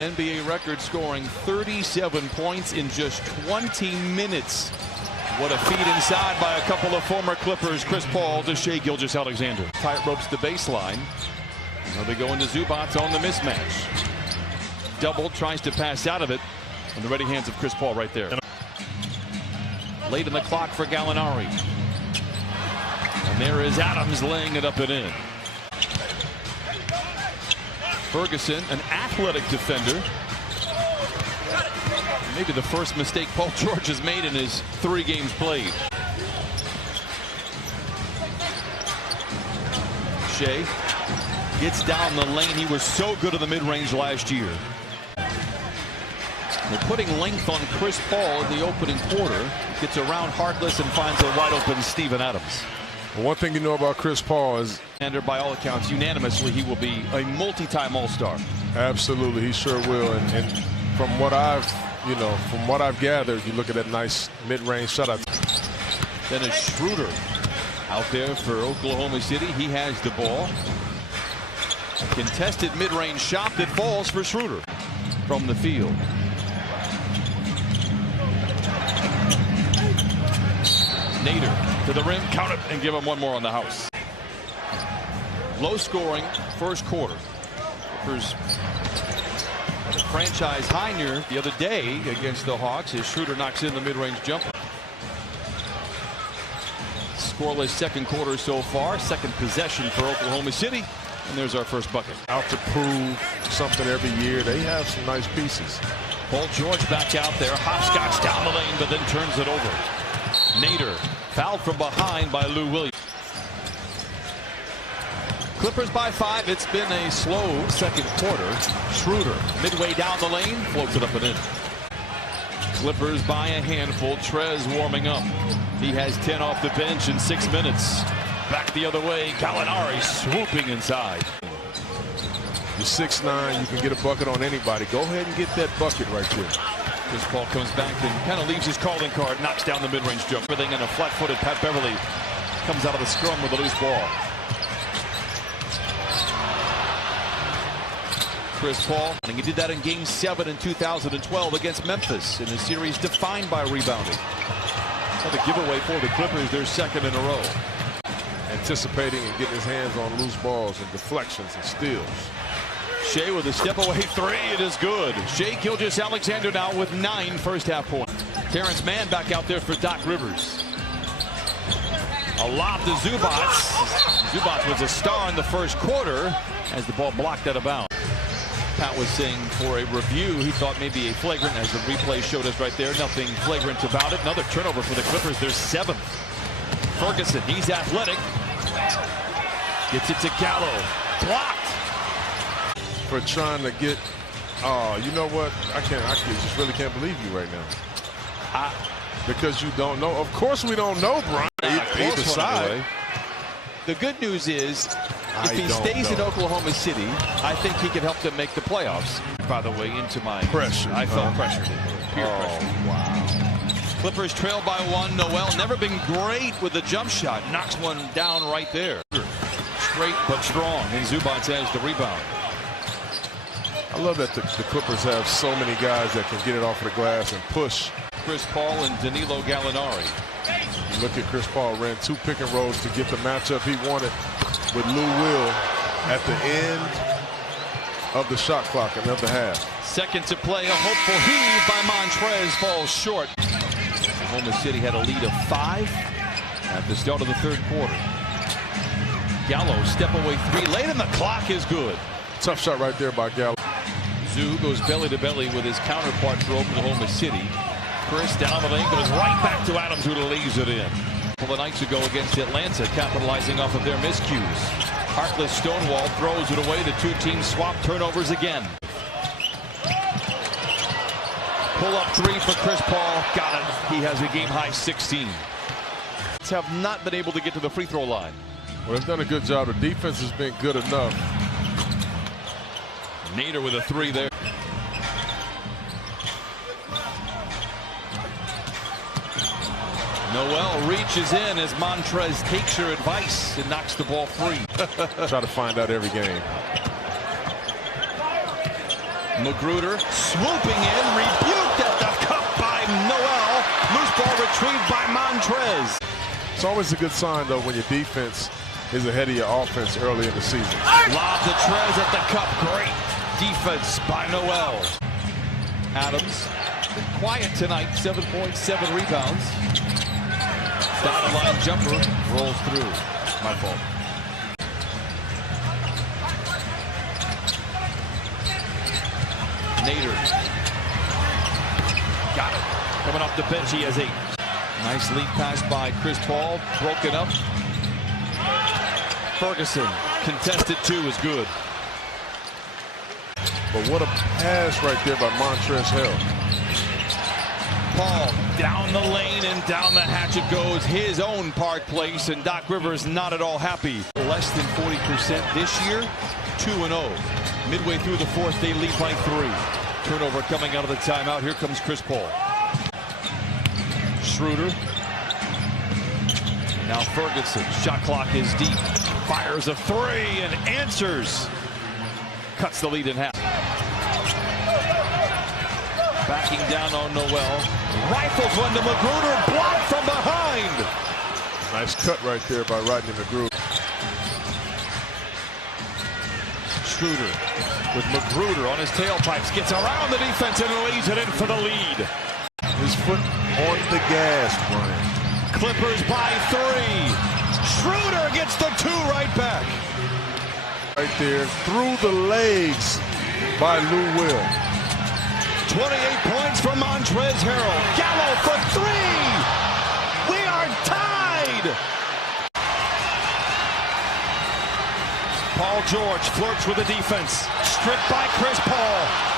NBA record, scoring 37 points in just 20 minutes. What a feed inside by a couple of former Clippers, Chris Paul to Shai Gilgeous-Alexander. Tight ropes the baseline. Now they go into Zubac on the mismatch. Double, tries to pass out of it. In the ready hands of Chris Paul right there. Late in the clock for Gallinari. And there is Adams laying it up and in. Ferguson, an athletic defender. Maybe the first mistake Paul George has made in his 3 games played. Shai gets down the lane. He was so good in the mid-range last year. They're putting length on Chris Paul in the opening quarter. Gets around Harkless and finds a wide-open Steven Adams. One thing you know about Chris Paul is, and by all accounts, unanimously, he will be a multi-time All-Star. Absolutely, he sure will. And from what I've gathered, you look at that nice mid-range shutout. Then is Schroeder out there for Oklahoma City. He has the ball. A contested mid-range shot that falls for Schroeder from the field. Nader to the rim, count it, and give him one more on the house. Low scoring first quarter. Clippers had a franchise high near the other day against the Hawks as Schroeder knocks in the mid-range jumper. Scoreless second quarter so far. Second possession for Oklahoma City. And there's our first bucket. Out to prove something every year. They have some nice pieces. Paul George back out there. Hopscotch down the lane, but then turns it over. Nader fouled from behind by Lou Williams. Clippers by 5. It's been a slow second quarter. Schroeder midway down the lane, floats it up and in. Clippers by a handful. Trez warming up. He has 10 off the bench in 6 minutes. Back the other way. Gallinari swooping inside. You're 6'9", you can get a bucket on anybody. Go ahead and get that bucket right there. Chris Paul comes back and kind of leaves his calling card, knocks down the mid-range jump. Everything in a flat-footed Pat Beverly comes out of the scrum with a loose ball. Chris Paul, and he did that in Game 7 in 2012 against Memphis in a series defined by rebounding. Another giveaway for the Clippers, their second in a row. Anticipating and getting his hands on loose balls and deflections and steals. Shai with a step-away 3. It is good. Shai Gilgeous-Alexander now with 9 first-half points. Terrence Mann back out there for Doc Rivers. A lob to Zubac. Zubac was a star in the first quarter as the ball blocked out of bounds. Pat was saying for a review, he thought maybe a flagrant, as the replay showed us right there. Nothing flagrant about it. Another turnover for the Clippers. Their 7th. Ferguson, he's athletic. Gets it to Gallo. Blocked. For trying to get, you know what? I just really can't believe you right now. Because you don't know. Of course we don't know, Brian. Either side. The good news is, if he stays in Oklahoma City, I think he can help them make the playoffs. By the way, into my pressure. I felt pressured. Peer pressure. Wow. Clippers trail by 1. Noel never been great with the jump shot. Knocks one down right there. Straight but strong. And Zubac has the rebound. I love that the Clippers have so many guys that can get it off of the glass and push. Chris Paul and Danilo Gallinari. Look at Chris Paul, ran 2 pick and rolls to get the matchup he wanted with Lou Will at the end of the shot clock, another half. Second to play, a hopeful heave by Montrez falls short. Oklahoma City had a lead of 5 at the start of the third quarter. Gallo, step away 3, late in the clock is good. Tough shot right there by Gallo. Zoo goes belly to belly with his counterpart for Oklahoma City. Chris down the lane, goes right back to Adams, who leaves it in. A couple of nights ago against Atlanta, capitalizing off of their miscues. Harkless Stonewall throws it away. The 2 teams swap turnovers again. Pull up 3 for Chris Paul. Got it. He has a game high 16. Have not been able to get to the free throw line. Well, they've done a good job. The defense has been good enough. Nader with a 3 there. Noel reaches in as Montrez takes your advice and knocks the ball free. Try to find out every game. Magruder swooping in, rebuked at the cup by Noel. Loose ball retrieved by Montrez. It's always a good sign, though, when your defense is ahead of your offense early in the season. Lob to Trez at the cup. Great defense by Noel. Adams, been quiet tonight, 7.7 rebounds. Dotted line jumper rolls through. My fault. Nader. Got it. Coming off the bench, he has 8. Nice lead pass by Chris Paul. Broken up. Ferguson. Contested 2 is good. But what a pass right there by Montrez Harrell. Paul down the lane and down the hatch it goes. His own Park Place, and Doc Rivers not at all happy. Less than 40% this year, 2-0. Midway through the fourth, they lead by 3. Turnover coming out of the timeout. Here comes Chris Paul. Schroeder. Now Ferguson. Shot clock is deep. Fires a 3 and answers. Cuts the lead in half. Backing down on Noel. Rifles one to Magruder. Blocked from behind. Nice cut right there by Rodney Magruder. Schroeder with Magruder on his tailpipes. Gets around the defense and lays it in for the lead. His foot on the gas, Brian. Clippers by 3. Schroeder gets the 2 right back. Right there, through the legs by Lou Will. 28 points for Montrez Harrell. Gallo for 3. We are tied. Paul George flirts with the defense. Stripped by Chris Paul.